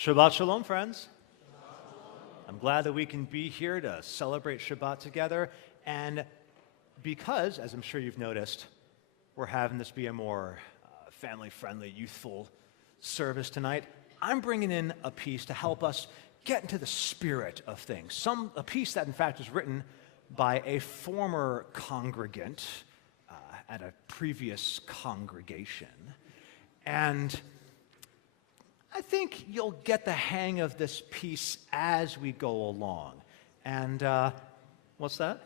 Shabbat Shalom, friends. I'm glad that we can be here to celebrate Shabbat together. And because, as I'm sure you've noticed, we're having this be a more family-friendly, youthful service tonight, I'm bringing in a piece to help us get into the spirit of things. A piece that, in fact, was written by a former congregant at a previous congregation. And I think you'll get the hang of this piece as we go along. And what's that?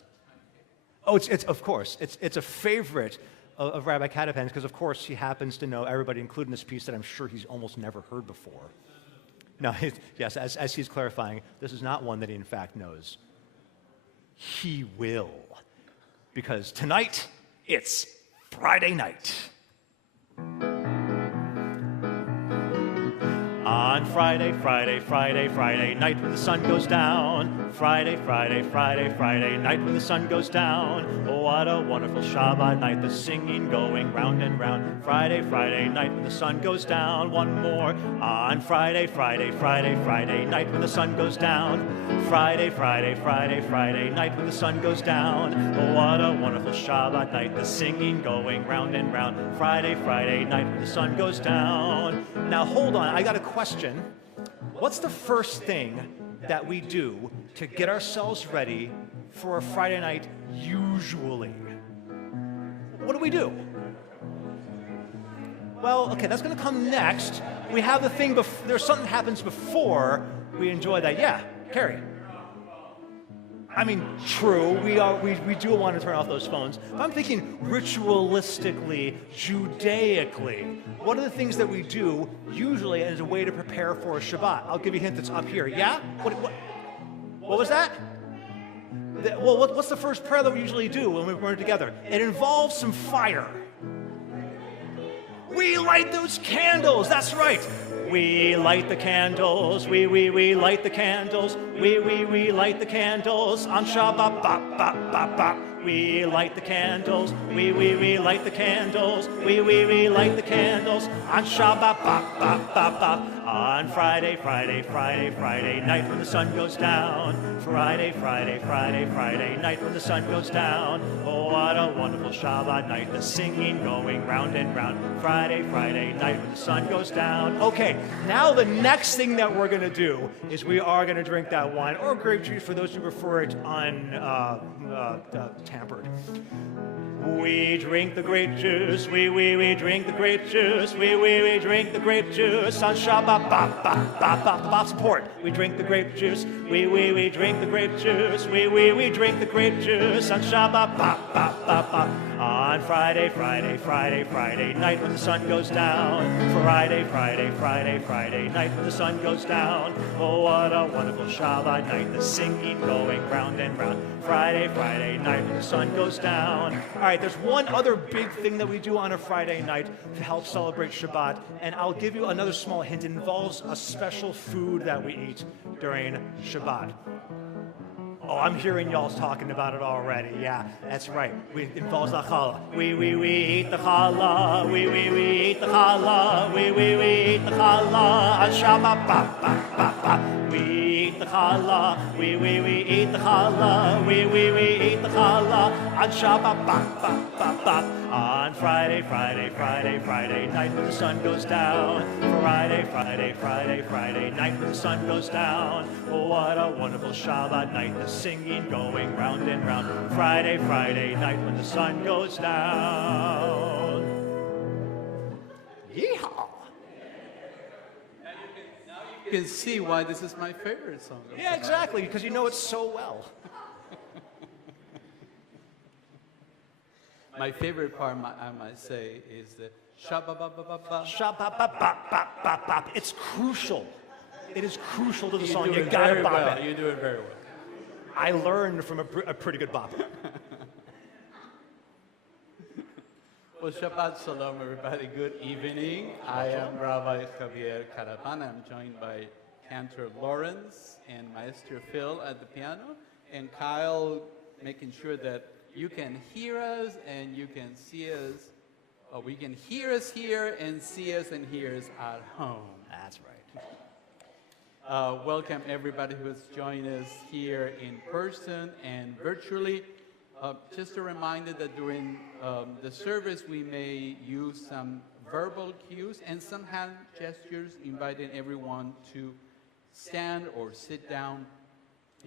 Oh, it's of course, it's a favorite of Rabbi Katapan's because, of course, he happens to know everybody, including this piece that I'm sure he's almost never heard before. No, yes, as he's clarifying, this is not one that he, in fact, knows. He will. Because tonight, it's Friday night. On Friday night when the sun goes down. Friday night when the sun goes down. Oh, what a wonderful Shabbat night, the singing going round and round. Friday night when the sun goes down. One more. On Friday night when the sun goes down. Friday night when the sun goes down. Oh, what a wonderful Shabbat night, the singing going round and round. Friday night when the sun goes down. Now hold on, I got a question. What's the first thing that we do to get ourselves ready for a Friday night usually? What do? Well, okay, that's going to come next. We have the thing, there's something happens before we enjoy that. Yeah, Carrie. I mean, true, we do want to turn off those phones, but I'm thinking ritualistically, Judaically, what are the things that we do usually as a way to prepare for a Shabbat? I'll give you a hint that's up here. Yeah? What was that? Well, what's the first prayer that we usually do when we're together? It involves some fire. We light those candles, that's right. We light the candles, we light the candles, we light the candles on Shabbat, bop, bop, bop, bop. We light the candles, we light the candles, we light the candles on Shabbat, bop, bop, bop, bop. On Friday night when the sun goes down. Friday night when the sun goes down. Oh, what a wonderful Shabbat night, the singing going round and round. Friday night when the sun goes down. Okay, now the next thing that we're going to do is we are going to drink that wine, or grape juice for those who prefer it untampered. We drink the grape juice, we drink the grape juice, we drink the grape juice on Shabbat, bop, bop, bop, bop, bop, support. We drink the grape juice, we drink the grape juice, we drink the grape juice on Shabbat, bop, bop, bop, bop. On Friday night when the sun goes down. Friday night when the sun goes down. Oh, what a wonderful Shabbat night, the singing going round and round. Friday night when the sun goes down. All right, there's one other big thing that we do on a Friday night to help celebrate Shabbat, and I'll give you another small hint. It involves a special food that we eat during Shabbat. Oh, I'm hearing y'all talking about it already. Yeah, that's right. It involves the challah. We eat the challah. We eat the challah. We eat the challah on Shabbat. Bop, bop, bop, bop. We eat the challah. We eat the challah. We eat the challah on Shabbat. Bop, bop, bop, bop. On Friday night when the sun goes down. Friday night when the sun goes down. Oh, what a wonderful Shabbat night, the singing going round and round. Friday night when the sun goes down. Yeehaw! Now you can see why this is my favorite song. Yeah, exactly, because you know it so well. My favorite part, I might say, is the shabba-ba-ba-ba-ba. Shabba-ba-ba-ba-ba-ba. It's crucial. It is crucial to the song. You gotta bop it. You do it very well. I learned from a pretty good bopper. Well, Shabbat Shalom, everybody. Good evening. I am Rabbi Javier Carapan. I'm joined by Cantor Lawrence and Maestro Phil at the piano, and Kyle making sure that you can hear us and you can see us, or we can hear us here and see us and hear us at home. That's right. Welcome everybody who has joined us here in person and virtually. Just a reminder that during the service we may use some verbal cues and some hand gestures, inviting everyone to stand or sit down.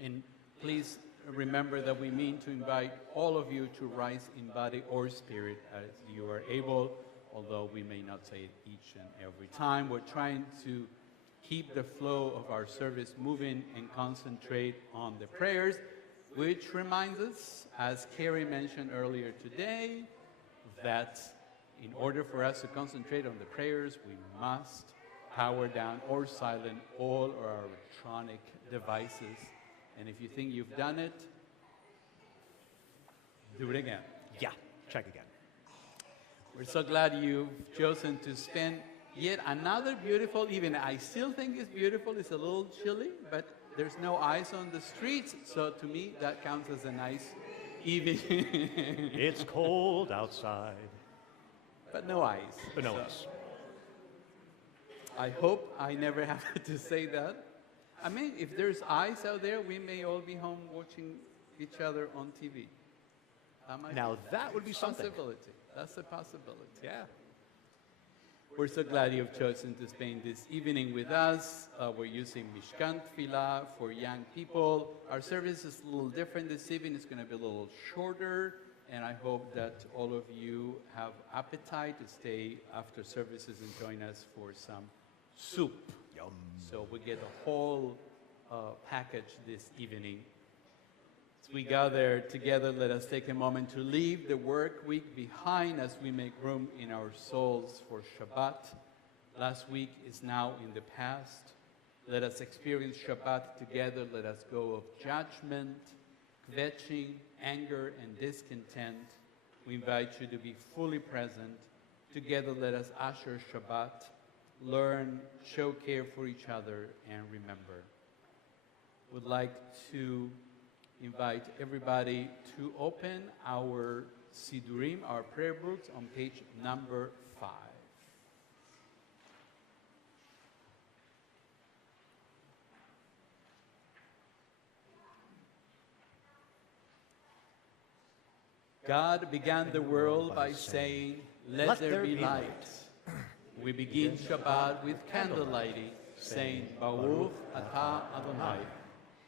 And please remember that we mean to invite all of you to rise in body or spirit as you are able, although we may not say it each and every time. We're trying to keep the flow of our service moving and concentrate on the prayers, which reminds us, as Carrie mentioned earlier today, that in order for us to concentrate on the prayers, we must power down or silence all our electronic devices. And if you think you've done it, do it again. Yeah, check again. We're so glad you've chosen to spend yet another beautiful evening. I still think it's beautiful. It's a little chilly, but there's no ice on the streets. So to me, that counts as a nice evening. It's cold outside. But no ice. But no So ice. I hope I never have to say that. I mean, if there's ice out there, we may all be home watching each other on TV. Now that would be something. Possibility. That's a possibility. Yeah. We're so glad you've chosen to spend this evening with us. We're using Mishkan Tefillah for young people. Our service is a little different this evening. It's going to be a little shorter, and I hope that all of you have appetite to stay after services and join us for some soup. Yum. So we get a whole package this evening. As we gather together, let us take a moment to leave the work week behind as we make room in our souls for Shabbat. Last week is now in the past. Let us experience Shabbat together. Let us go of judgment, kvetching, anger, and discontent. We invite you to be fully present. Together, let us usher Shabbat, learn, show care for each other, and remember. Would like to invite everybody to open our Sidurim, our prayer books, on page number 5. God began the world by saying, "Let there be light." We begin Shabbat with candle lighting, saying, "Baruch atah Adonai."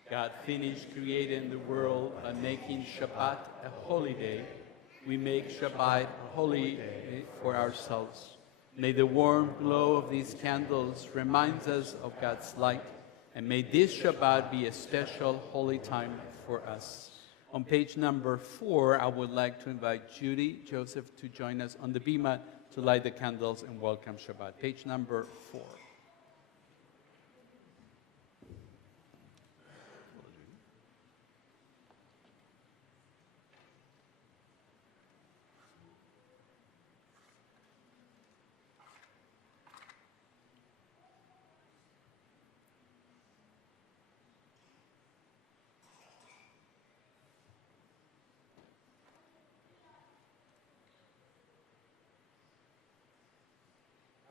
God finished creating the world by making Shabbat a holy day. We make Shabbat a holy day for ourselves. May the warm glow of these candles remind us of God's light, and may this Shabbat be a special holy time for us. On page number 4, I would like to invite Judy Joseph to join us on the bima to light the candles and welcome Shabbat. Page number 4.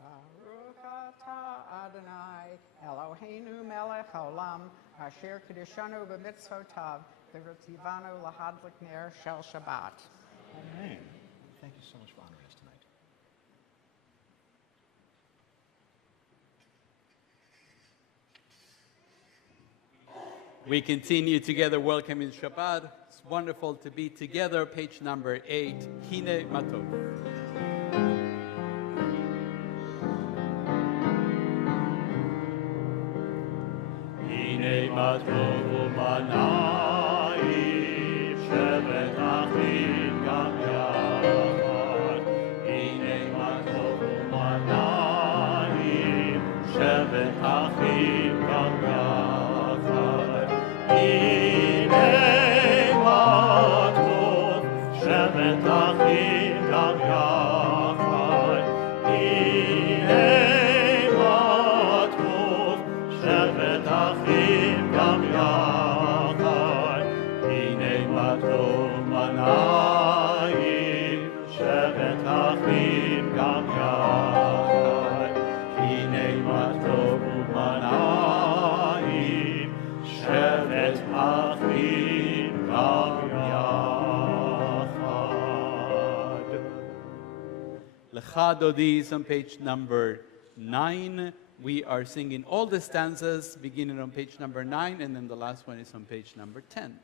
Baruch atah Adonai, Eloheinu melech haolam, asher kedishanu b'mitzvotav, v'ritivanu lahadlik ner shel Shabbat. Amen. Thank you so much for honoring us tonight. We continue together welcoming Shabbat. It's wonderful to be together. Page number 8, Hine Matov. Hine matov u'manayim, shevet achim gam yachad. Hine matov u'manayim, shevet achim gam yachad. Hine matov, shevet achim gam yachad. Hine matov, shevet achim gam yachad. Lecha Dodi is on page number 9. We are singing all the stanzas beginning on page number 9, and then the last one is on page number 10.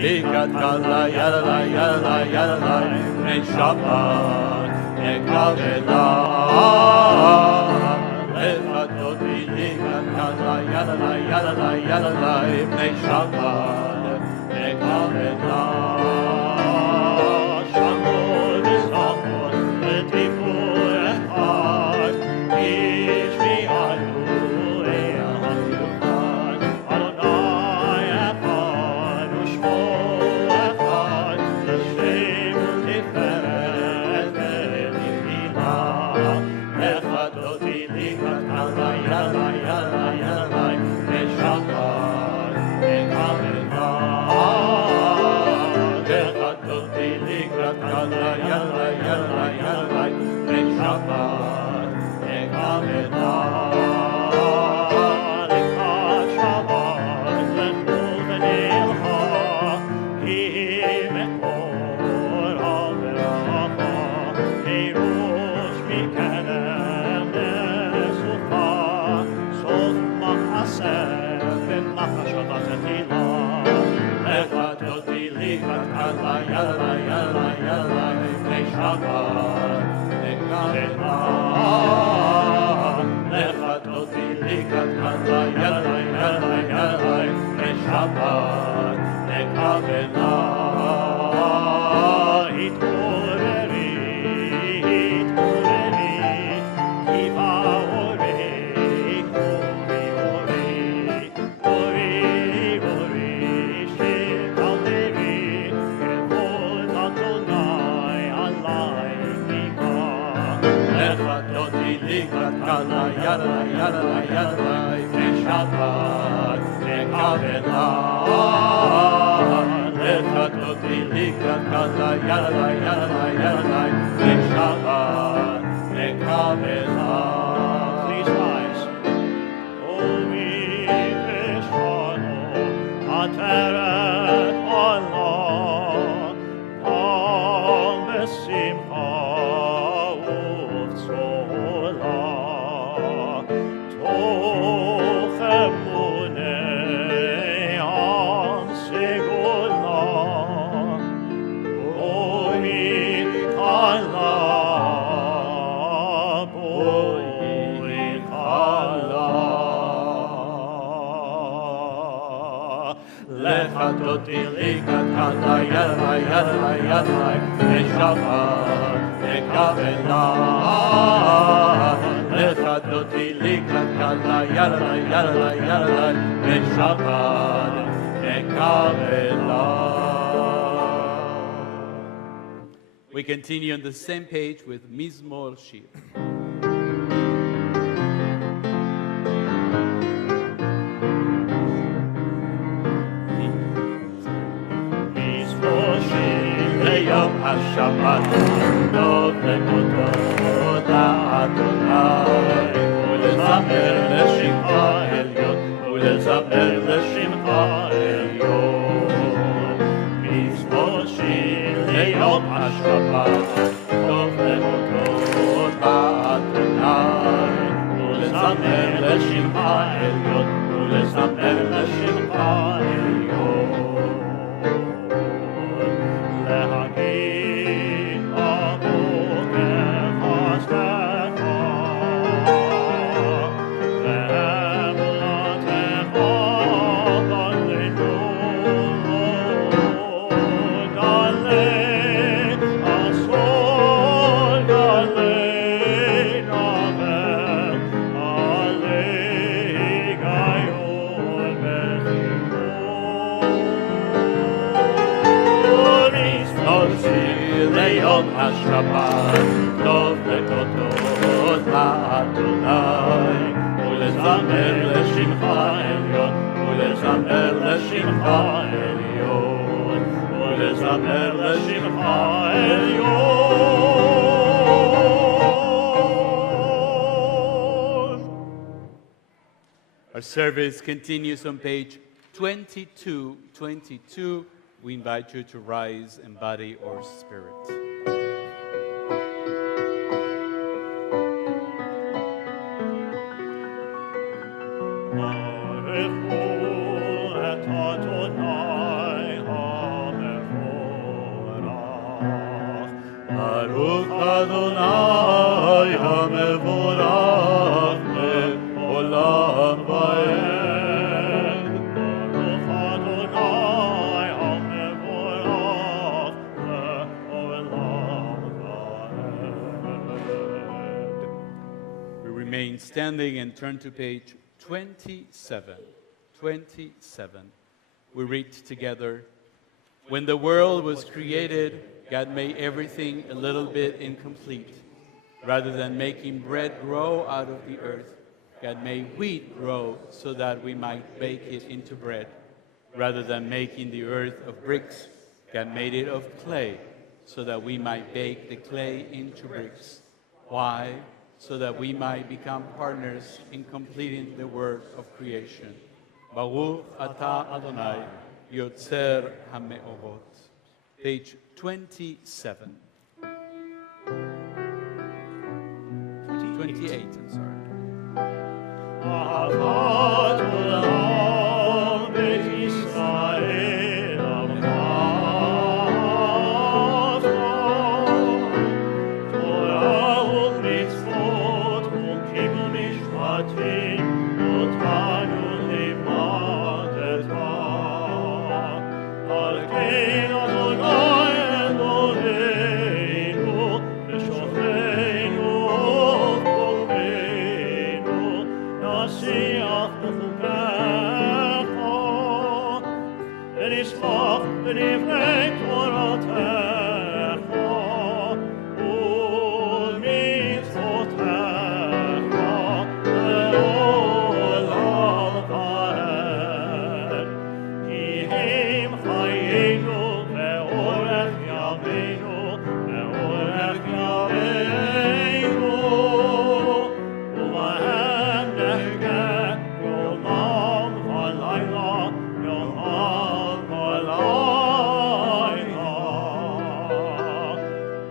Likat kala yala yala yala ne Shabbat ne kavela Likat doti likat kala yala yala yala ne Shabbat ne kavela Shamor v'zachor v'tipur echad ishmi alu e'am yuchad Adonai echad u'shmo echad L'shem u'tiferet v'nifila Echad doti likat kala yala yala yala ne Shabbat ne kavela Kala yala yala yala ne Shabbat ne kavela Likat Shabbat lechul v'nilcha Ki mekor ha'veracha Pirush mikerem nesucha Sof ma'aseh v'machashavat tefila Echad doti likat kala yala yala yala ne Shabbat ne kavela Echad doti likat kala yala yala yala ne Shabbat ne kavela Itkureri itkureri kiva orei kori orei kori orei shekal devi kevod Adonai alai nika Echad doti likat kala yala yala yala ne Shabbat ne kavela Echad doti likat kala yala yala yala ne Shabbat ne kavela Please rise. Ovi v'shano ateret Allah Am v'simcha uv'tzola Toch emunei am segula Boi kala Boi kala Echad doti likat kala yala yala yala ne Shabbat ne kavela Echad doti likat kala yala yala yala ne Shabbat ne kavela We continue on the same page with Mizmor Shir. Mizmor shir leyom haShabbat Tov lekutot ha'Adonai Ulezamer l'shimcha elyon Ulezamer l'shimcha elyon Mizmor shir leyom haShabbat Tov lekutot ha'Adonai Ulezamer l'shimcha elyon Ulezamer l'shimcha elyon Shabbat, tov lekotot ha'Adonai, ulezamer l'shimcha elyon, ulezamer l'shimcha elyon, ulezamer l'shimcha elyon. Our service continues on page 2222. We invite you to rise in body or spirit. Baruch Adonai HaMevorach le'olam va'ed. Baruch Adonai HaMevorach le'olam va'ed. We remain standing and turn to page 27. 27. We read together, "When the world was created, God made everything a little bit incomplete. Rather than making bread grow out of the earth, God made wheat grow so that we might bake it into bread. Rather than making the earth of bricks, God made it of clay so that we might bake the clay into bricks. Why? So that we might become partners in completing the work of creation. Baruch atah Adonai, Yotzer HaMe'orot." Page 27. 28, I'm sorry. Avat olam bet Yisrael amavot, Torah u'mitzvot u'kim u'mishpatim otanu limadeta. Al ken Adonai Eloheinu v'shofeinu v'komeinu nasiach b'chukecha v'nismach b'divrei Toratecha u'mitzvotecha le'olam va'ed. Ki hem chayenu ve'orech yameinu ve'orech yameinu u'mahem nehkeh yomam v'layla yomam v'layla.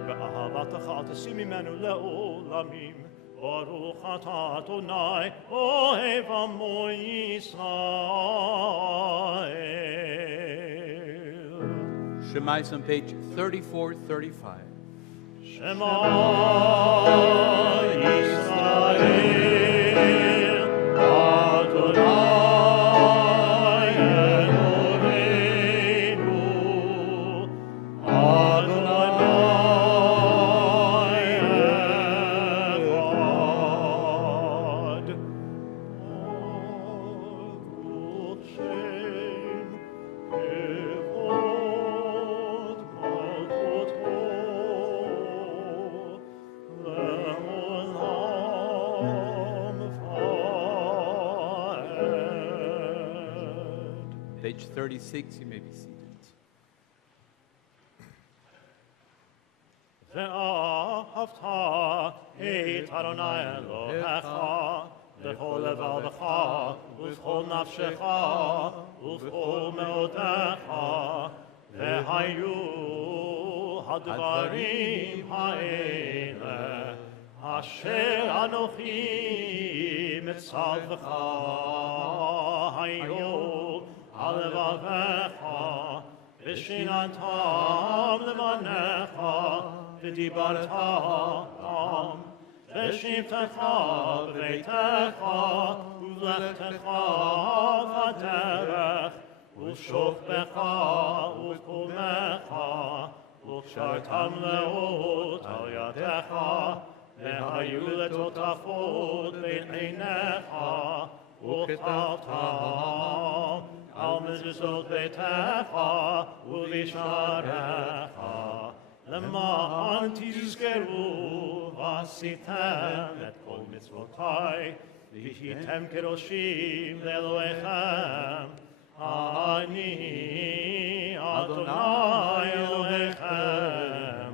Ve'ahavatacha tasim imenu le'olamim. Baruch atah Adonai ohev amo Yisrael. Shema is on page 3435. Shema Yisrael Adonai Eloheinu Adonai Echad. Baruch Shem Kevod Malchuto le'olam va'ed. Page 36, you may be seated. ואהבת את אדוני אלוהיך בכל לבבך ובכל נפשך ובכל מאודך, והיו הדברים האלה אשר אנוכי מצווך היו על לבבך ושיננתם לבניך ודיברתם ושבתך בביתך ובלכתך בדרך ושוכבך ובקומך וקשרתם לאות על ידך והיו לטוטפות בין עיניך וכתבתם על מזוזות ביתך ובשעריך למען תזכרו ועשיתם את כל מצוותיי והייתם קדושים לאלוהיכם. אני אדוני אלוהיכם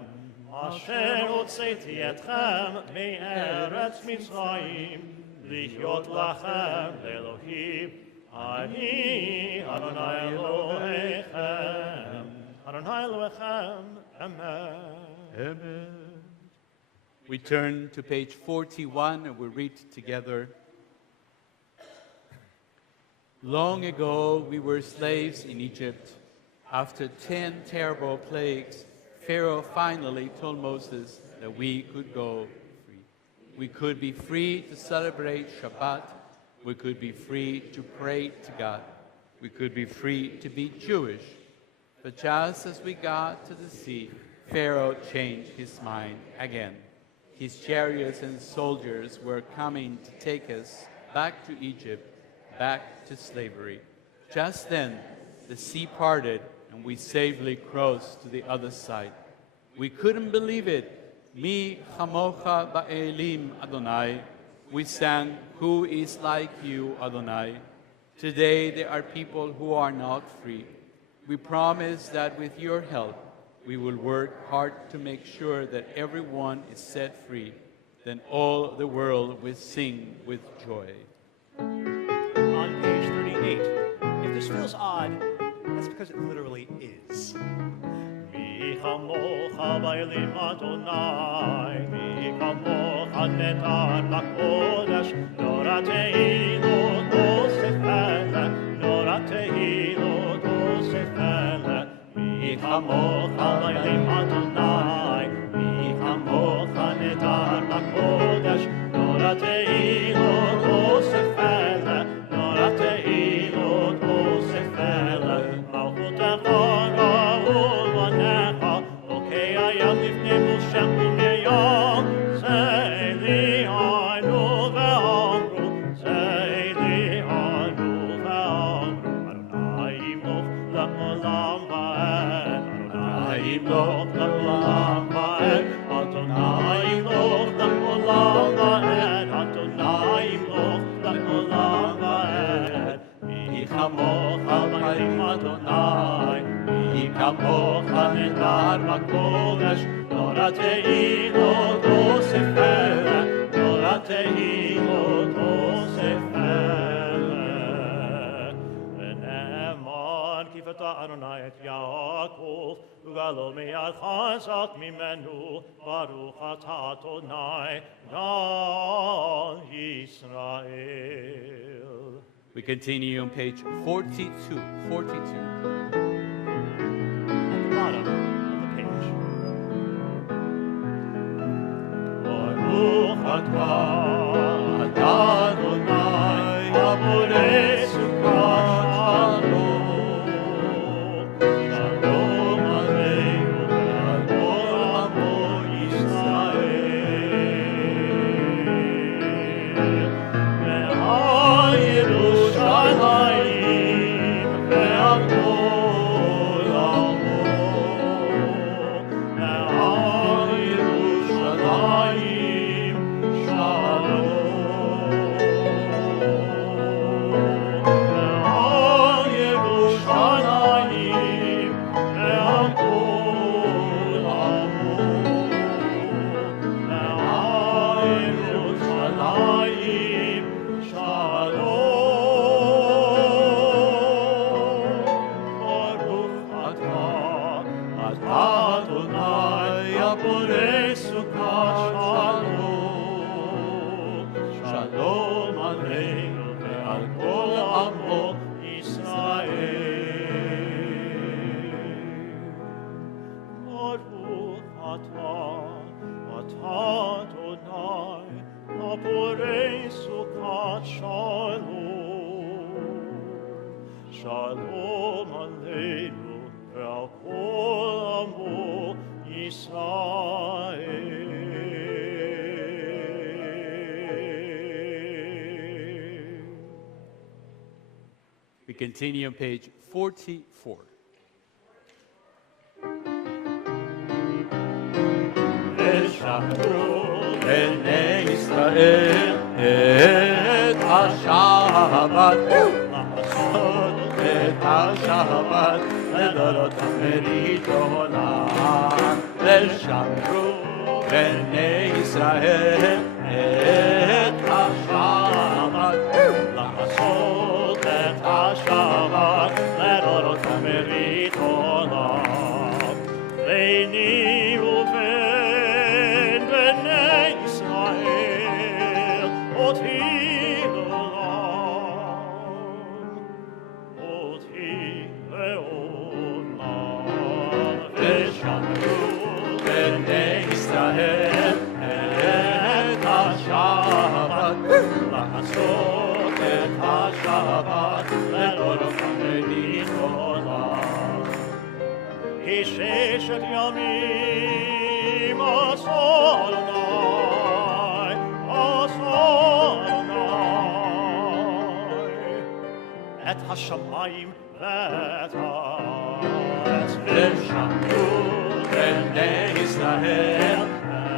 אשר הוצאתי אתכם מארץ מצרים Lihyot lachem Elohim, Ani Adonai Elohechem, Adonai Elohechem, Amen. Amen. We turn to page 41 and we read together. Long ago, we were slaves in Egypt. After 10 terrible plagues, Pharaoh finally told Moses that we could go free. We could be free to celebrate Shabbat. We could be free to pray to God. We could be free to be Jewish. But just as we got to the sea, Pharaoh changed his mind again. His chariots and soldiers were coming to take us back to Egypt, back to slavery. Just then, the sea parted and we safely crossed to the other side. We couldn't believe it. Mi chamocha ba'elim, Adonai. We sang, who is like you, Adonai? Today there are people who are not free. We promise that with your help, we will work hard to make sure that everyone is set free. Then all the world will sing with joy. On page 38, if this feels odd, that's because it literally is. Mi chamocha ba'elim Adonai, mi chamocha netar b'kodesh, noratei lo tosefele, noratei lo tosefele. Mi chamocha ba'elim Adonai, mi chamocha netar b'kodesh, noratei lo tosefele, noratei lo tosefele. Malchutecha ra'ul vanecha, okei hayam lifnei Moshe u'Miriam, ze'li anu ve'amru, ze'li anu ve'amru, Adonai yimloch la'olam va'ed, Adonai yimloch la'olam va'ed, Adonai yimloch la'olam va'ed, Adonai yimloch la'olam va'ed. Mi chamocha ba'elim Adonai, mi chamocha netar b'kodesh, noratei lo tosefele, noratei lo tosefele. V'ne'eman ki v'ata Adonai et Yaakov, u'galo me'ad chazak mimenu, baruch ata Adonai, God Yisrael. We continue on page 42. At the bottom of the page. Baruch atah Adonai, Aborei Sukkot Shalom. Shalom Aleinu ve'al kol amo Yisrael. Ve'al Yerushalayim ve'al kol amo. Ve'al Yerushalayim shalom. Ve'al Yerushalayim ve'al kol amo. Ve'al Yerushalayim shalom. Baruch atah Adonai, Aborei Sukkot Shalom. Shalom Aleinu ve'al kol amo Yisrael. Baruch atah Adonai, Aborei Sukkot Shalom. Shalom Aleinu ve'al kol amo Yisrael. We continue on page 44. ושמרו בני ישראל את השבת, לעשות את השבת לדורות מרית עולם. ושמרו בני ישראל את השבת ששת ימים עשו אדוני, עשו אדוני, את השמיים ואת הארץ, ושמעו בני ישראל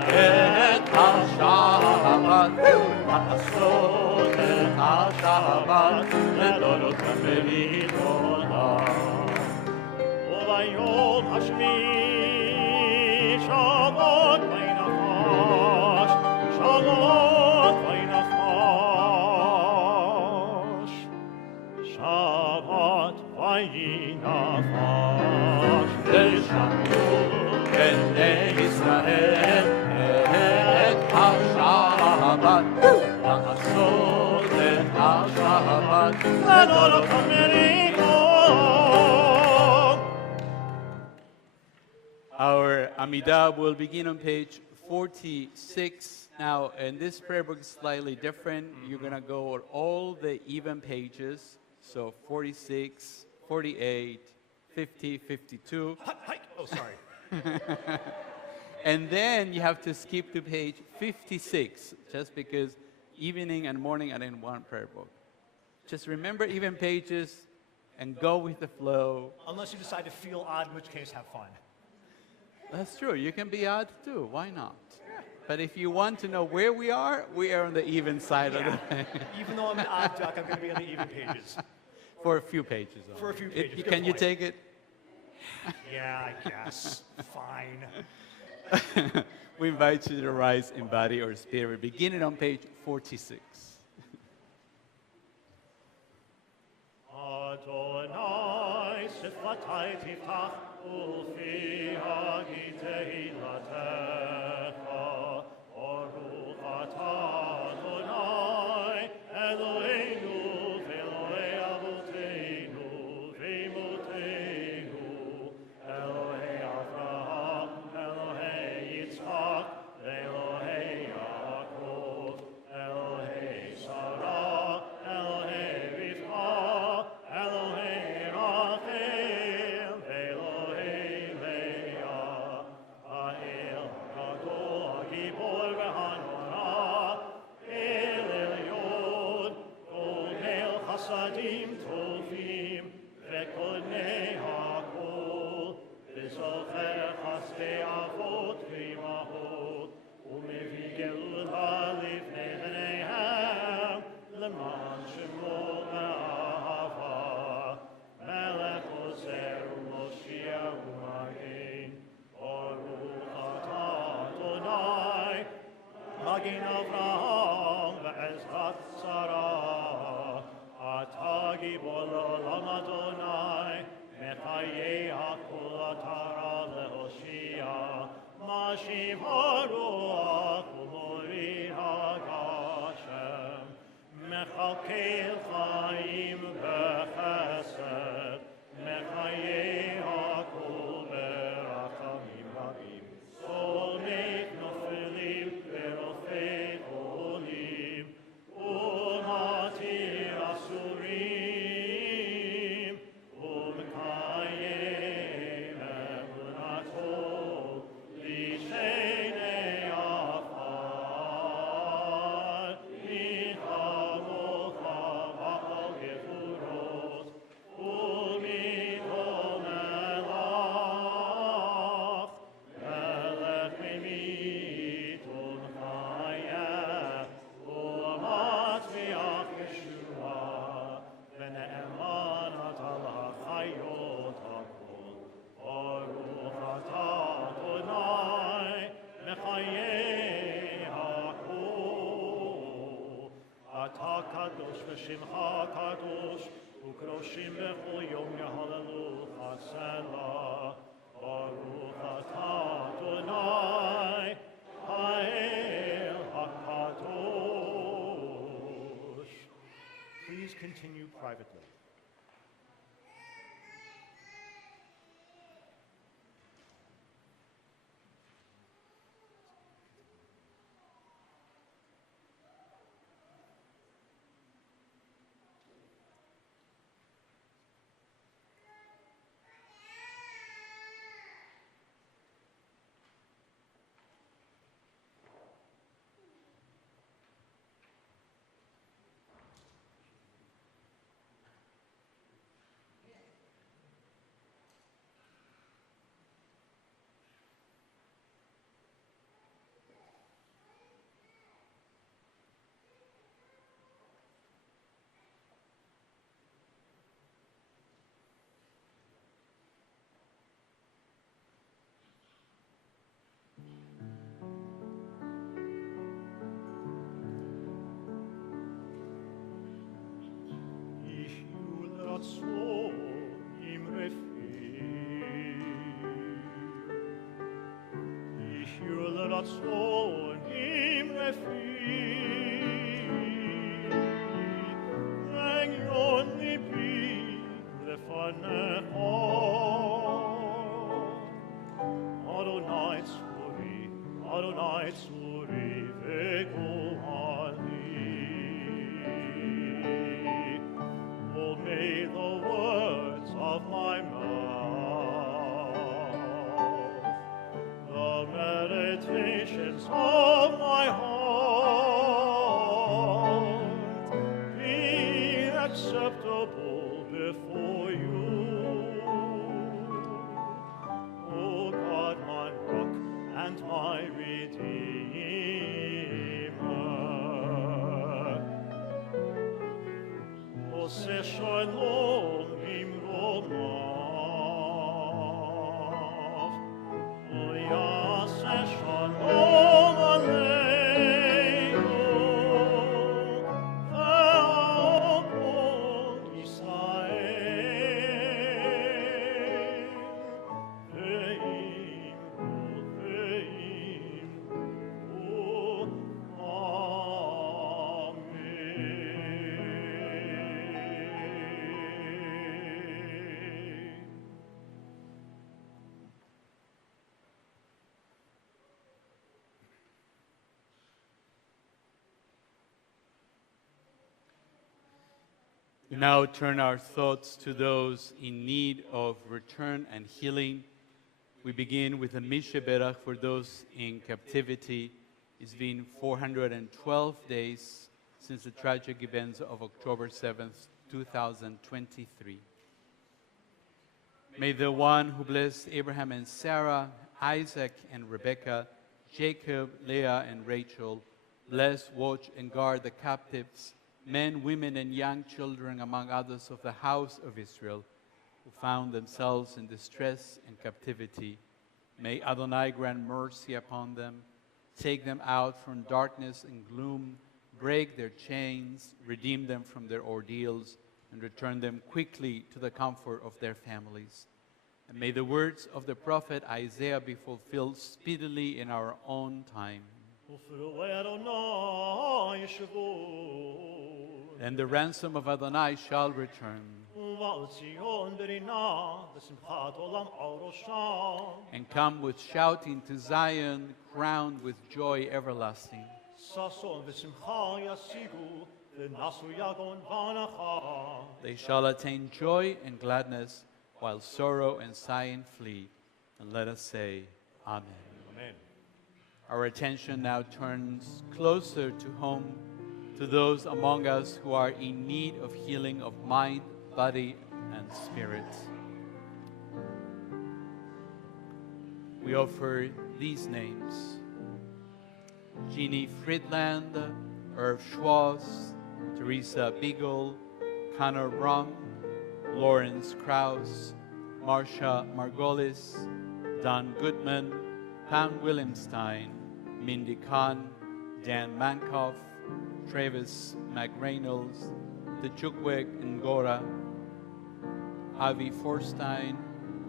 את השבת, לעשות את השבת לדורות ולעיתונה. וביום השביעי שבת וינפש, שבת וינפש, שבת וינפש. ושמעו בני ישראל את השבת, לעשות את השבת לדורות ולעיתונה. Our Amidah will begin on page 46. Now, in this prayer book is slightly different. You're going to go on all the even pages. So 46, 48, 50, 52. Oh, sorry. And then you have to skip to page 56, just because evening and morning are in one prayer book. Just remember even pages and go with the flow. Unless you decide to feel odd, in which case, have fun. That's true. You can be odd too. Why not? Yeah. But if you want to know where we are on the even side of the Even though I'm an odd duck, I'm going to be on the even pages. For a few pages. Only. For a few pages. Can you take it? Yeah, I guess. Fine. We invite you to rise in body or spirit, beginning on page 46. Adonai, siflatai tiftach, ulfi hagi tehilatecha, baruch atah Adonai, Eloheinu v'Elokei avoteinu v'imotenu, Elohei Avraham, Elohei Yitzchak, v'Elohei Yaakov, Elohei Sarah, Elohei Rivka, Elohei Rachel, Elohei Leah, Ha'el Gadol, Hagibor v'Hanora, El Elyon, Godel Chasadim Tovim, Vekodnei HaKol, V'zocher Chasdei Avot v'Imahot, U'mevi Geula Livnei Bneihem, L'man Shemo Me'ahava, Melech Ozer U'Moshiach U'Magen, Baruch atah Adonai, Magen Avraham ve'ezrat Sarah, atah Gibor Olam Adonai, Mechayei hakol atara lehoshia, Mashiv haruach u'morid hagashem, Mechalkel chaim v'chesed, Mechayei hakol berachamim rabim, Solmeit nofelim v'rofei cholim, u'matir asurim, u'mekayem emunato, lishenei afar, nichamocha b'chol gefurot, u'midol melach, melech mimiton chayeh, u'matviach Yeshua, v'ne'emanat al ha'chayot hakol, baruch atah Adonai, mechayei hakol. Atah kadosh v'shimcha kadosh, ukroshim b'chol yom yehalelucha selah, baruch atah Adonai, ha'el hakadosh. please continue privately. So im Refrain. Ich höre das so im Refrain. Regno di pietre fanne Adonai Tsuri, vego Oh, may the words of my mouth, the meditations of my heart be acceptable before you. O God, my rock and my redeemer. O se shalom imromav, O yaseh shalom aleinu, ve'al Yisrael, ve'imru, We now turn our thoughts to those in need of return and healing. We begin with a Mishe Berach for those in captivity. It's been 412 days since the tragic events of October 7th, 2023. May the one who blessed Abraham and Sarah, Isaac and Rebekah, Jacob, Leah and Rachel, bless, watch, and guard the captives, men, women, and young children, among others, of the house of Israel, who found themselves in distress and captivity. May Adonai grant mercy upon them, take them out from darkness and gloom, break their chains, redeem them from their ordeals, and return them quickly to the comfort of their families. And may the words of the prophet Isaiah be fulfilled speedily in our own time. And the ransom of Adonai shall return, and come with shouting to Zion, crowned with joy everlasting. They shall attain joy and gladness, while sorrow and sighing flee. And let us say, Amen. Amen. Our attention now turns closer to home, to those among us who are in need of healing of mind, body, and spirit. We offer these names: Jeannie Friedland, Irv Schwartz, Teresa Beagle, Connor Brum, Lawrence Krause, Marcia Margolis, Don Goodman, Pam Williamstein, Mindy Kahn, Dan Mankoff, Travis McReynolds, Techukwek Ngora, Avi Forstein,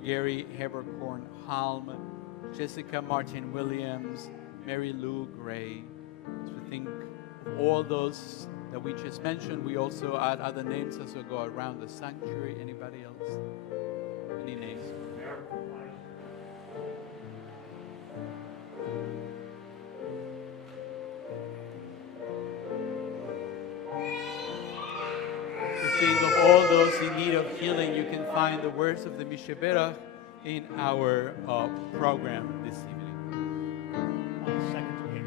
Gary Habercorn Halm, Jessica Martin Williams, Mary Lou Gray. As we think of all those that we just mentioned. We also add other names as we go around the sanctuary. Anybody else? Any names? To think of all those in need of healing, you can find the words of the Mishabera in our program this evening. On the second page.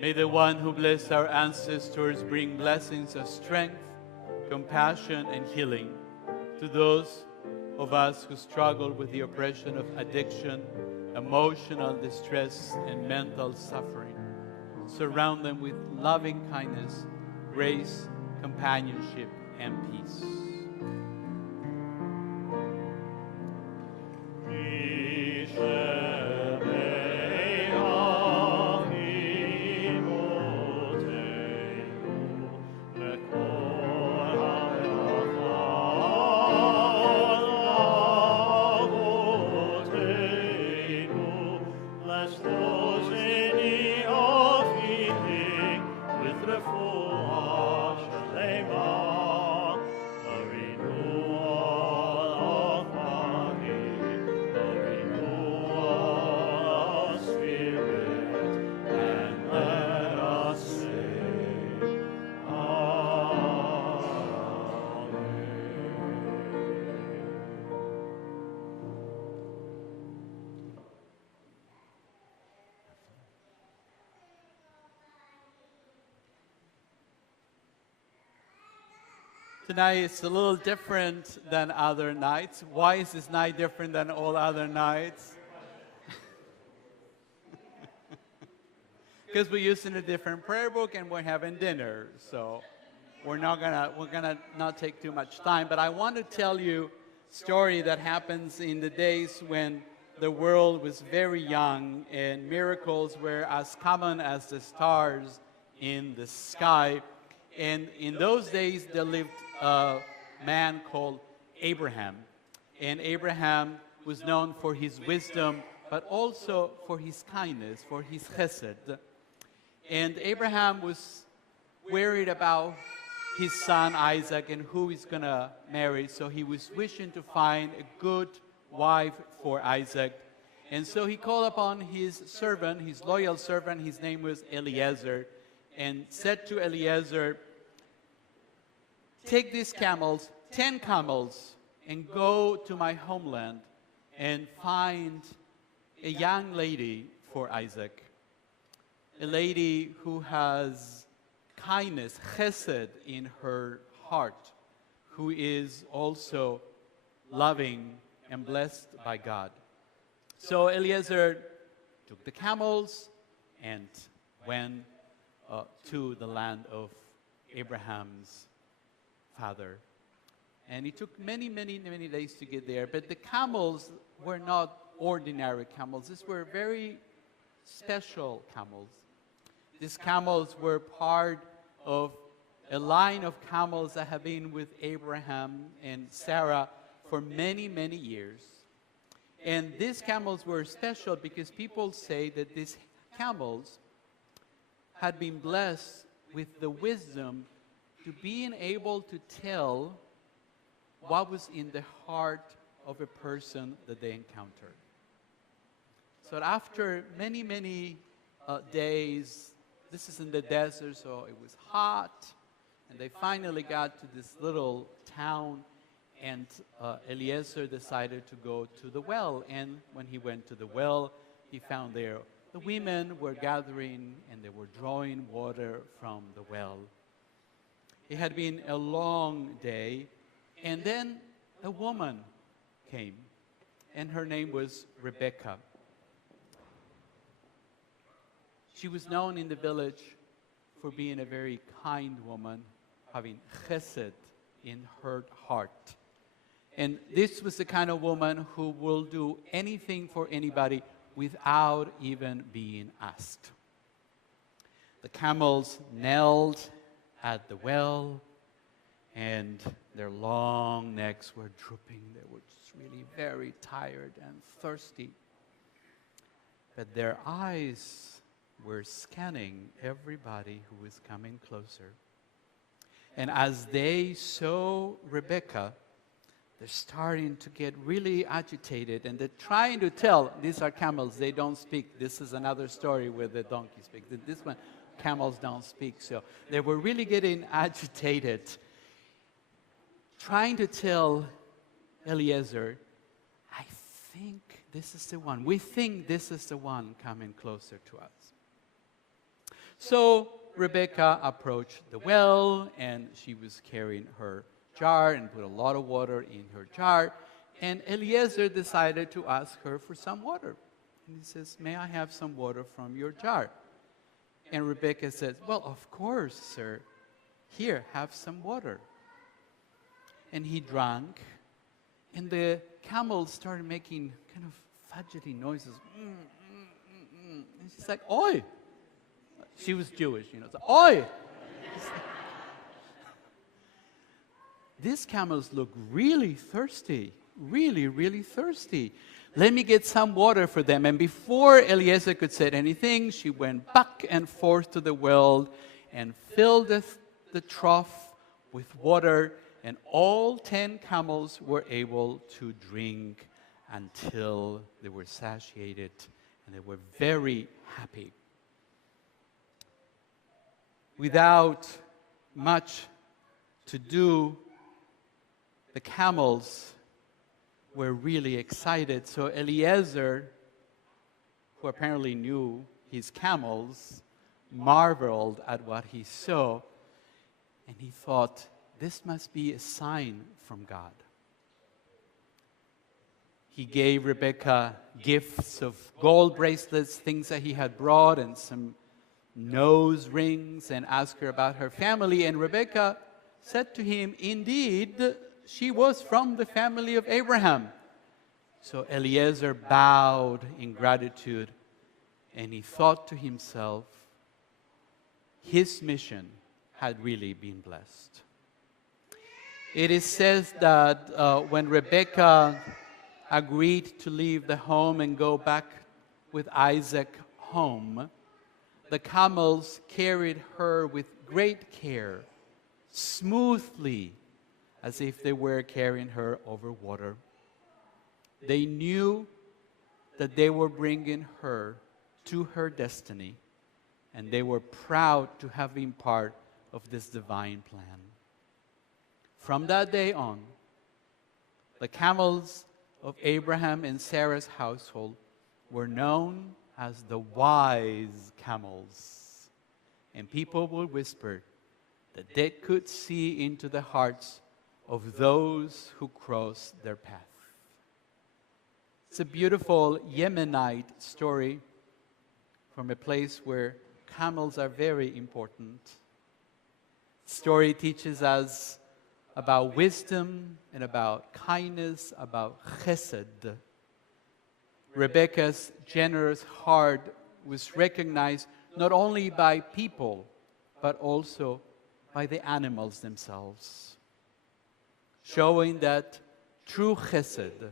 May the one who blessed our ancestors bring blessings of strength, compassion, and healing to those of us who struggle with the oppression of addiction, emotional distress, and mental suffering. Surround them with loving kindness, grace, companionship, and peace. Tonight is a little different than other nights. Why is this night different than all other nights? Because we're using a different prayer book and we're having dinner. So we're gonna not take too much time. But I want to tell you a story that happens in the days when the world was very young and miracles were as common as the stars in the sky. And in those days, there lived a man called Abraham. And Abraham was known for his wisdom, but also for his kindness, for his chesed. And Abraham was worried about his son Isaac and who he's going to marry. So he was wishing to find a good wife for Isaac. And so he called upon his servant, his loyal servant. His name was Eliezer. And said to Eliezer, take these camels, 10 camels, and go to my homeland and find a young lady for Isaac. A lady who has kindness, chesed in her heart, who is also loving and blessed by God. So Eliezer took the camels and went to the land of Abraham's father. And it took many days to get there. But the camels were not ordinary camels. These were very special camels. These camels were part of a line of camels that have been with Abraham and Sarah for many years. And these camels were special because people say that these camels had been blessed with the wisdom to being able to tell what was in the heart of a person that they encountered. So after many days, this is in the desert, so it was hot, and they finally got to this little town, and Eliezer decided to go to the well. And when he went to the well, he found there the women were gathering and they were drawing water from the well. It had been a long day, and then a woman came, and her name was Rebecca. She was known in the village for being a very kind woman, having chesed in her heart. And this was the kind of woman who will do anything for anybody without even being asked. The camels knelt at the well, and their long necks were drooping. They were just really very tired and thirsty. But their eyes were scanning everybody who was coming closer. And as they saw Rebecca, they're starting to get really agitated, and they're trying to tell, these are camels, they don't speak. This is another story where the donkey speaks. This one, camels don't speak. So they were really getting agitated, trying to tell Eliezer, I think this is the one. We think this is the one coming closer to us. So Rebecca approached the well, and she was carrying her jar and put a lot of water in her jar. And Eliezer decided to ask her for some water. And he says, may I have some water from your jar? And Rebecca says, well, of course, sir. Here, have some water. And he drank, and the camels started making kind of fudgety noises. And she's like, oi! She was Jewish, so, oi! These camels look really thirsty, really, really thirsty. Let me get some water for them. And before Eliezer could say anything, she went back and forth to the well and filled the trough with water, and all 10 camels were able to drink until they were satiated, and they were very happy. Without much to do, the camels were really excited. So Eliezer, who apparently knew his camels, marveled at what he saw, and he thought, this must be a sign from God. He gave Rebecca gifts of gold bracelets, things that he had brought, and some nose rings, and asked her about her family. And Rebecca said to him, indeed, she was from the family of Abraham. So Eliezer bowed in gratitude, and he thought to himself, his mission had really been blessed. It is said that when Rebecca agreed to leave the home and go back with Isaac home, the camels carried her with great care, smoothly, as if they were carrying her over water. They knew that they were bringing her to her destiny, and they were proud to have been part of this divine plan. From that day on, the camels of Abraham and Sarah's household were known as the wise camels. And people would whisper that they could see into the hearts of those who crossed their path. It's a beautiful Yemenite story from a place where camels are very important. The story teaches us about wisdom and about kindness, about chesed. Rebecca's generous heart was recognized not only by people, but also by the animals themselves, showing that true chesed,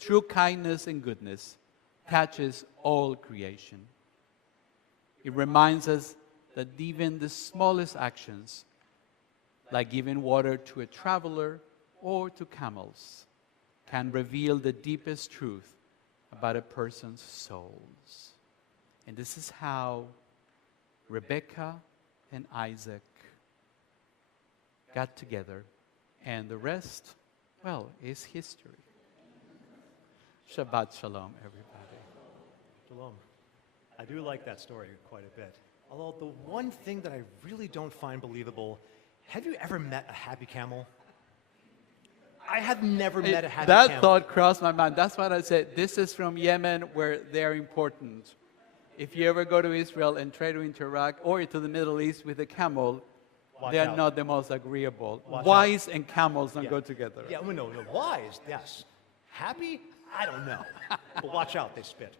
true kindness and goodness touches all creation. It reminds us that even the smallest actions, like giving water to a traveler or to camels, can reveal the deepest truth about a person's souls. And this is how Rebecca and Isaac got together, and the rest, well, is history. Shabbat shalom, everybody. Shalom. I do like that story quite a bit. Although the one thing that I really don't find believable, have you ever met a happy camel? I have never met a happy That camel. thought crossed my mind. That's what I said. This is from Yemen, where they're important. If you ever go to Israel and try to interact, or to the Middle East with a camel, Watch they're out. not the most agreeable. Watch Wise and camels don't Yeah. go together. Yeah, well, no, wise, yes. Happy? I don't know. But watch out, they spit.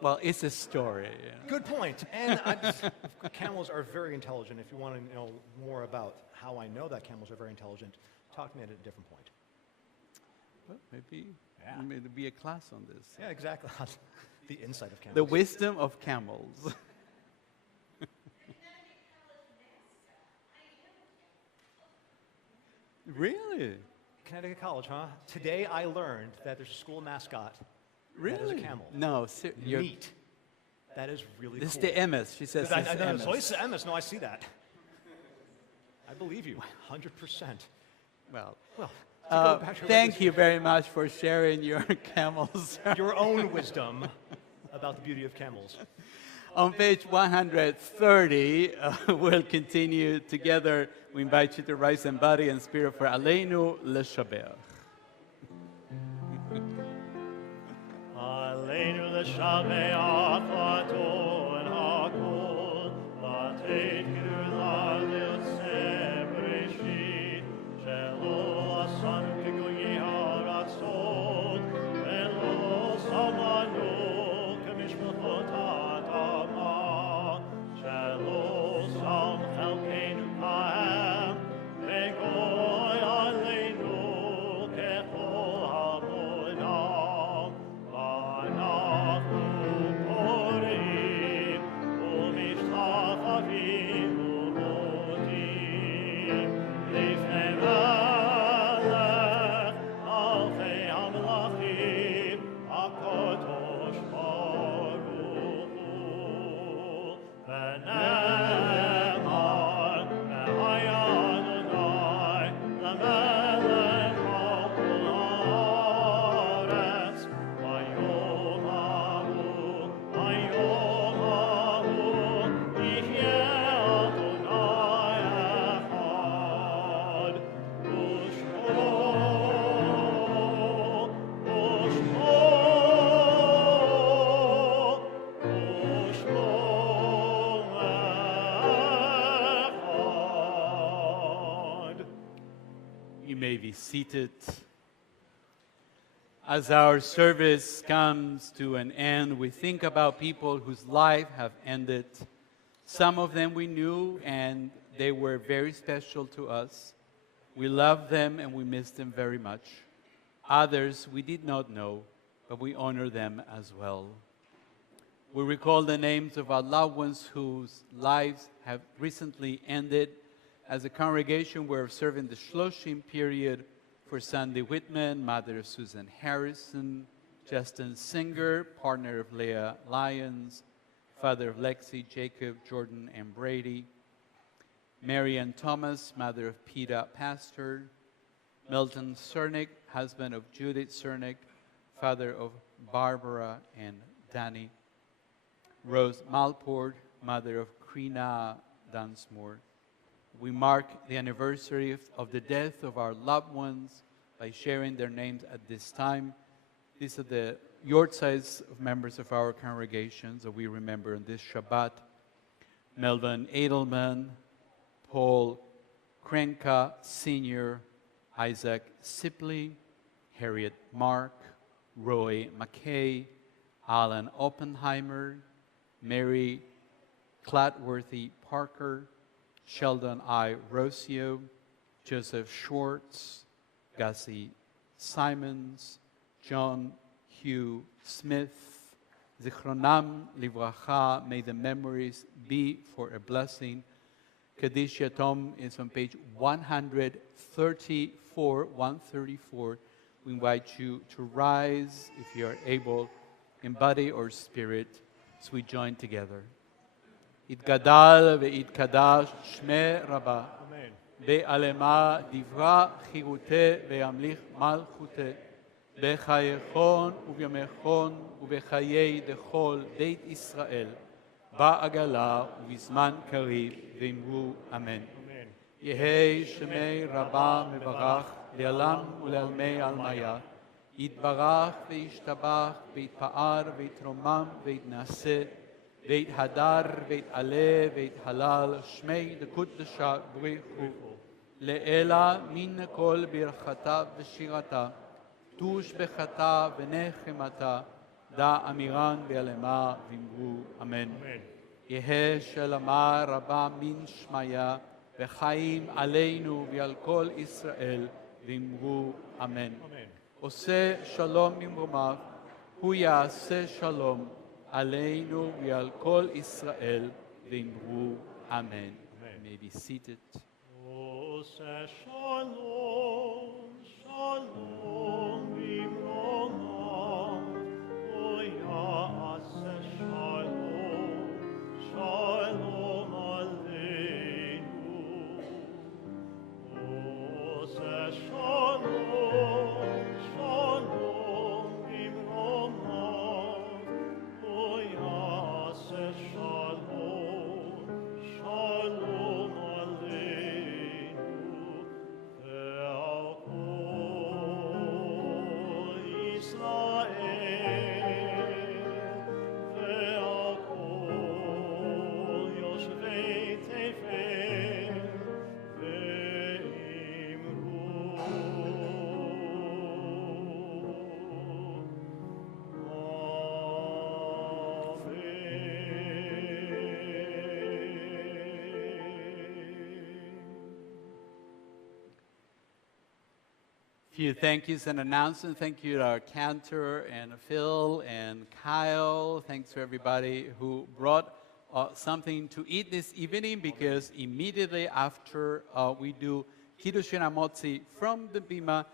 Well, it's a story. You know. Good point. And camels are very intelligent. If you want to know more about how I know that camels are very intelligent, talk to me at a different point. Well, maybe Yeah. there'll be a class on this. Yeah, exactly. The insight of camels. The wisdom of camels. Really? Connecticut College, huh? Today I learned that there's a school mascot Really? that is a camel. No, you're, Neat. That is really this is cool. the MS. She says I it's know, MS. so it's MS. No, I see that. I believe you, 100%. Well, Well, to go back to what thank this- you very much for sharing your camels. your own wisdom about the beauty of camels. On page 130, we'll continue together. We invite you to rise in body and spirit for Aleinu L'Shabbat. Aleinu l'shabeach l'adon hakol, l'teit gdula l'yosef breshit, shelo asan k'goyi haratzot, velo samanu k'mishpachot ha'adama, shelo sam chelkeinu ka'em, v'goy aleinu kechol ha'monam, v'anachnu korim, u'mishtachavim u'modim, lifnei melech, alchei hamlachim, HaKadosh Baruch Hu. V'ne'emar, ve'haya Adonai, lemelech al kol haaretz, vayom hahu, yihyeh Adonai echad, u'shmo echad. You may be seated. As our service comes to an end, we think about people whose life have ended. Some of them we knew and they were very special to us. We love them and we miss them very much. Others we did not know, but we honor them as well. We recall the names of our loved ones whose lives have recently ended. As a congregation, we're observing the Shloshim period for Sandy Whitman, mother of Susan Harrison, Justin Singer, partner of Leah Lyons, father of Lexi, Jacob, Jordan, and Brady, Mary Ann Thomas, mother of Peter Pastor, Milton Cernick, husband of Judith Cernick, father of Barbara and Danny, Rose Malport, mother of Krina Dunsmore. We mark the anniversary of the death of our loved ones by sharing their names at this time. These are the yortzites of members of our congregations that we remember on this Shabbat. Melvin Edelman, Paul Krenka Sr., Isaac Sipley, Harriet Mark, Roy McKay, Alan Oppenheimer, Mary Clatworthy Parker, Sheldon I. Rossio, Joseph Schwartz, Gussie Simons, John Hugh Smith, Zichronam Livracha, may the memories be for a blessing. Kaddish Yatom is on page 134, 134. We invite you to rise if you are able, in body or spirit, as we join together. Itgadal ve'itkadash shme rabba. Amen. Be'alema divra chirute ve'amlich malchute. בחייכון ובימיכון ובחיי דכל בית ישראל, בעגלה ובזמן קריב, ואמרו אמן. יהי שמי רבה מברך לעולם ולעלמי עלמיה, יתברך וישתבח ויתפאר ויתרומם ויתנשא ויתהדר ויתעלה ויתהלל שמי דקודשה בריחו לאלה מן כל ברכתה ושירתה תוש בחתה ונחמתה דע אמירן ועלמה ואמרו אמן. יהא שלמה רבה מן שמיה וחיים עלינו ועל כל ישראל ואמרו אמן. עושה שלום ממרומיו, הוא יעשה שלום עלינו ועל כל ישראל ואמרו אמן. May be seated. עושה שלום, שלום ממרומיו, הוא יעשה שלום, שלום עלינו. עושה שלום, שלום ממרומיו, הוא יעשה שלום, שלום עלינו. ועל כל ישראל, ועל כל יושבי תבל, Few thank yous and announcements. Thank you to our cantor and Phil and Kyle. Thanks to everybody who brought something to eat this evening, because immediately after we do Kiddushin Hamotzi from the Bima,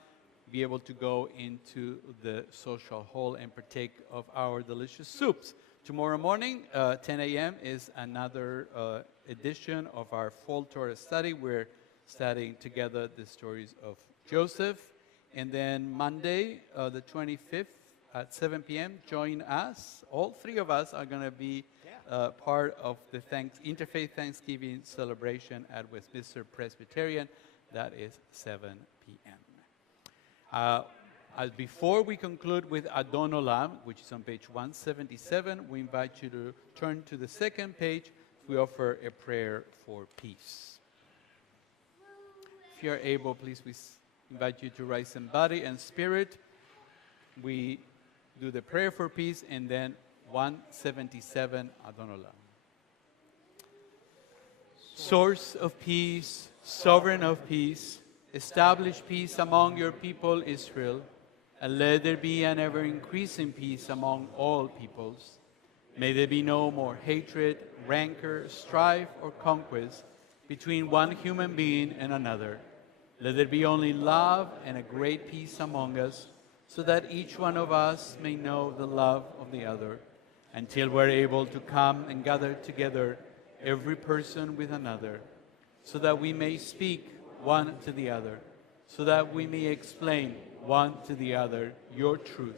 be able to go into the social hall and partake of our delicious soups. Tomorrow morning, 10 a.m. is another edition of our fall Torah study. We're studying together the stories of Joseph. And then Monday, the 25th at 7 p.m., join us. All three of us are going to be part of the Interfaith Thanksgiving celebration at Westminster Presbyterian. That is 7 p.m. Before we conclude with Adon Olam, which is on page 177, we invite you to turn to the second page. We offer a prayer for peace. If you are able, please, we invite you to rise in body and spirit. We do the prayer for peace, and then 177 Adon Olam. Source of peace, sovereign of peace, establish peace among your people Israel, and let there be an ever-increasing peace among all peoples. May there be no more hatred, rancor, strife, or conquest between one human being and another. Let there be only love and a great peace among us, so that each one of us may know the love of the other, until we're able to come and gather together, every person with another, so that we may speak one to the other, so that we may explain one to the other your truth.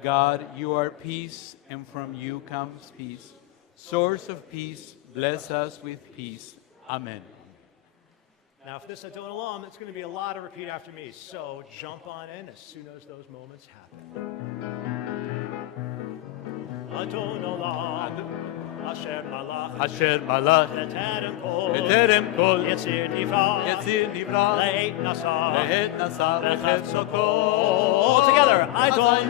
God, you are peace, and from you comes peace. Source of peace, bless us with peace. Amen. Now, for this Adon Olam, it's going to be a lot of repeat after me, so jump on in as soon as those moments happen. Adon Olam, Asher Malach, Asher Malach, Eterem Kol, Yetzir Nivra, Le'et Nasa, V'chetzo All together, Adon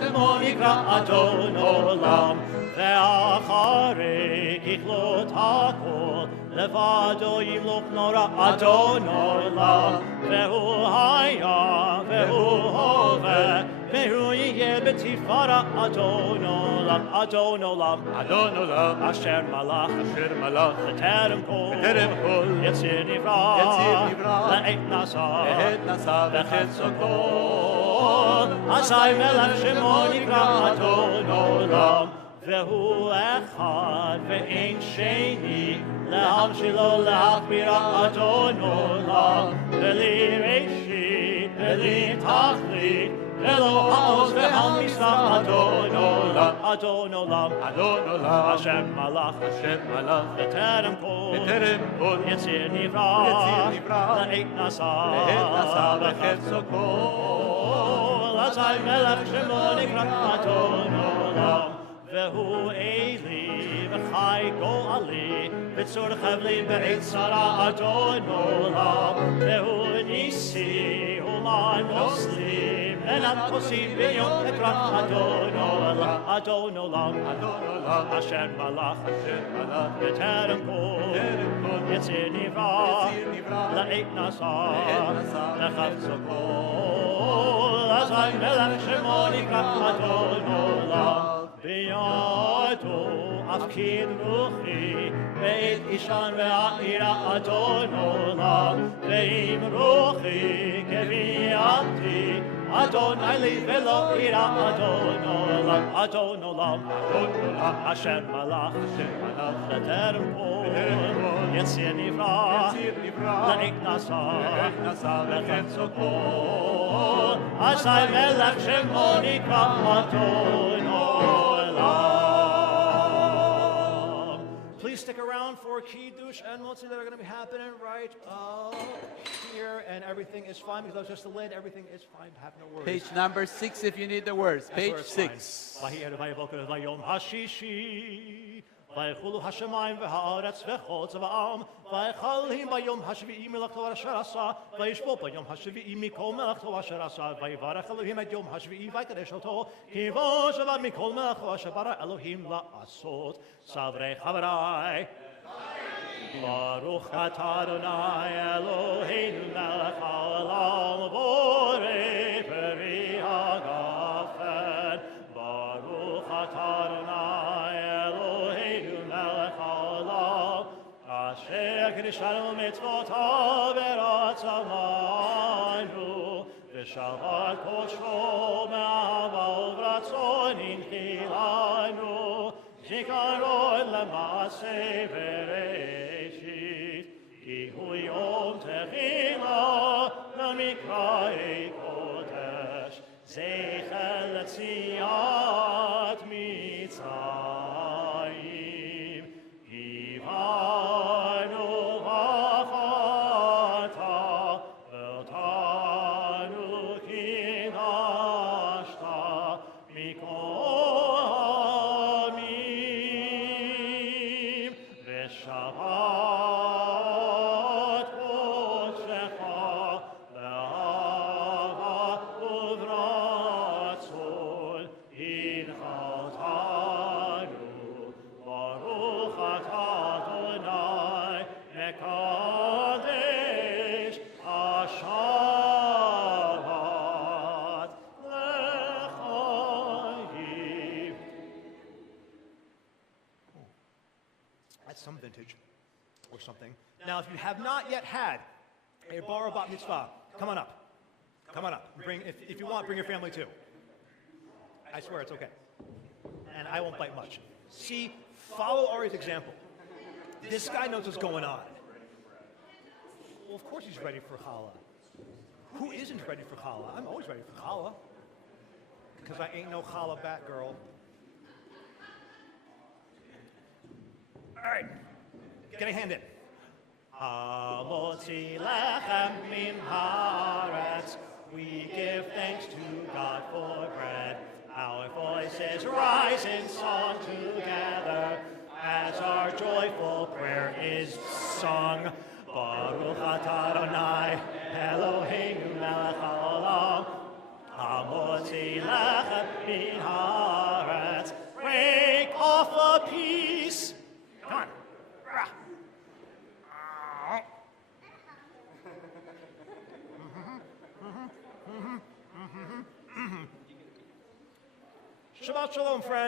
Shemo Adon Olam, Ve'acharei Kichlot HaKol, Levado Yimloch Nora Adon Olam, Ve'hu Haya, Ve'hu Hove, Ve'hu Yeh B'tifara Adon Olam, Adon Olam, Adon Olam, Asher Malach, Eterem Kol, Yetzir Nivra, Le'et Nasa, V'chetzo Kol, Asai Melech Shemo Nivra Adon Olam, Ve'hu Echad, Ve'ein Sheni, Le'hamshilo Le'achbira Adon Olam, Ve'li Reishi, Ve'li Tachlit, Elo ha'oz ve'ha'misrach Adon Olam Adon Olam Adon Olam, Hashem Malach Hashem Malach, B'terem Kol B'terem Kol, Yetzir Nivra Yetzir Nivra, La'et Nasa Le'et Nasa V'chetzo Kol, Azai Melech Shemo Nikra Adon Olam Vehu Eli V'chai Go'ali V'tzor Chavli Be'et Sara Adon Olam Vehu Nisi Uman Oslim Enat Kosim B'yom Nikra Adon Olam Adon Olam Adon Olam, Hashem Malach Hashem Malach, B'terem Kol B'terem Kol, Yetzir Nivra Yetzir Nivra, La'et Nasa Le'et Nasa, V'chetzo Kol Azai Melech Shemo Nikra Adon Olam B'yado Afkid Ruchi Ve'et Ishan Ve'a'ira Adon Olam Ve'im Ruchi Kevi'ati Adonai li velo ira Adon Olam Adon Olam Adon Olam, Hashem Malach Hashem Malach, B'terem Kol Yetzir Nivra Yetzir Nivra, La'et Nasa Le'et Nasa V'chetzo Kol Azai Melech Shemo Nikra Adon Olam. Please stick around for Kiddush and Motzi that are going to be happening right here, and everything is fine because that was just the lid. Everything is fine. Have no worries. page number 6 if you need the words, That's where page it's fine. 6. Vayivoker vayom hashishi. Vayichulu hashemayim v'haaretz v'chol tzava'am. Vayichalim vayom hashvi'i melachto asher asa. Vayishbo vayom hashvi'i mikol melachto asher asa. Vayivarech Elohim et yom hashvi'i vaykadesh oto. Kivo sheva mikol melachto asher bara Elohim la'asot. Savrei chavrai. Baruch atah Adonai Eloheinu melech haolam borei peri hagafen. Baruch atah Adonai Eloheinu melech haolam asher kiddushanu mitzvotav v'ratzavanu v'shavat kosho me'ahava uvratzon inchilanu zikaron l'maaseh bereshit ki hu yom techila l'mikra'ei kodesh zeicher l'tziat mitzrayim Ivanu v'chata v'tanu kidashta mikol amim v'shavat kodshecha v'ahava uvratzon inchaltanu Baruch atah Adonai mekadesh hashavat lechayim. That's some vintage or something. Now, if you have not yet had a bar or bat mitzvah, come on up. Come on up. Bring, if you want, bring your family too. I swear it's okay. And I won't bite much. See, follow Ari's example. This guy knows what's going on. Well, of course he's ready for challah. Who isn't ready for challah? I'm always ready for challah. Because I ain't no challah bat girl. All right, get a hand in. Hamotzi lechem min haaretz. We give thanks to God for bread. Our voices rise in song together as our joyful prayer is sung. Baruch atah Adonai Eloheinu melech haolam. Hamotzi lechem min haaretz. Break off a piece. Come on. Rah. Shabbat shalom, friends.